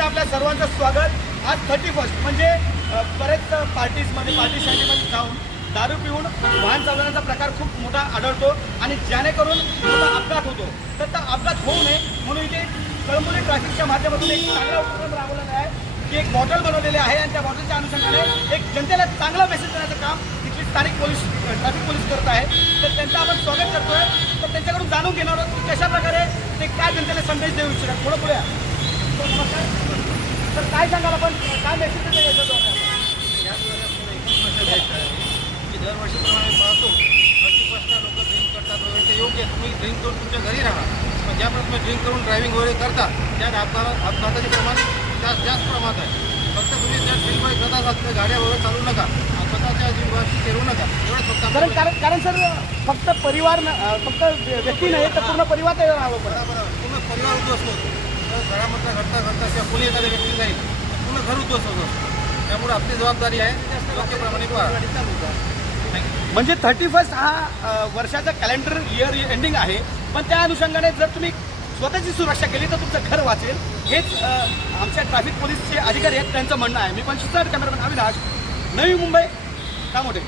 आपल्या सर्वांचं स्वागत. आज थर्टी फर्स्ट म्हणजे बरेच पार्टीजमध्ये पार्टी शाळेमध्ये जाऊन दारू पिऊन वाहन चालवण्याचा प्रकार खूप मोठा आढळतो आणि जेणेकरून मोठा अपघात होतो. तर त्या अपघात होऊ नये म्हणून इथे कळमुली ट्रॅफिकच्या माध्यमातून एक चांगला उपक्रम राबवलेला आहे. की एक बॉटल बनवलेली आहे आणि त्या बॉटलच्या अनुषंगाने एक जनतेला चांगला मेसेज देण्याचं काम तिथली स्थानिक पोलीस ट्रॅफिक पोलीस करत आहे तर त्यांचं आपण स्वागत करतोय. तर त्यांच्याकडून जाणून घेणार आहोत की कशा प्रकारे ते काय जनतेला संदेश देऊ इच्छितात. थोडं पुढे या. तर नमस्कार. तर काय सांगाल आपण? काय मेसेज दरवर्षीप्रमाणे पाहतो. फर्स्टला लोक ड्रिंक करतात वगैरे. ते योग्य तुम्ही ड्रिंक करून तुमच्या घरी राहा. पण ज्याप्रमाणे तुम्ही ड्रिंक करून ड्रायव्हिंग वगैरे करता त्यात अपघात अपघाताचे प्रमाण जास्त जास्त प्रमाणात आहे. फक्त तुम्ही त्या ड्रिंकमध्ये करत असाल तर गाड्या वगैरे चालू नका. स्वतःच्या जीवाशी फिरवू नका. एवढंच फक्त कारण कारण कारण सर फक्त परिवार फक्त व्यक्ती नाही तर पूर्ण परिवार त्याला राहावं पडतं बरोबर पूर्ण परिवार उद्ध्वस्त होतो. तर घरामधला घडता खोली एखाद्या व्यक्ती जाईल पूर्ण घर उद्ध्वस्त होतं. त्यामुळे आपली जबाबदारी आहे. ते जास्त योग्यप्रमाणे म्हणजे थर्टी फर्स्ट हा वर्षाचा कॅलेंडर इयर एंडिंग आहे. पण त्या अनुषंगाने जर तुम्ही स्वतःची सुरक्षा केली तर तुमचं घर वाचेल. हेच आमच्या ट्रॅफिक पोलीसचे अधिकारी आहेत त्यांचं म्हणणं आहे. मी पण सुद्धा कॅमेरामॅन अविनाश नवी मुंबई का मोठे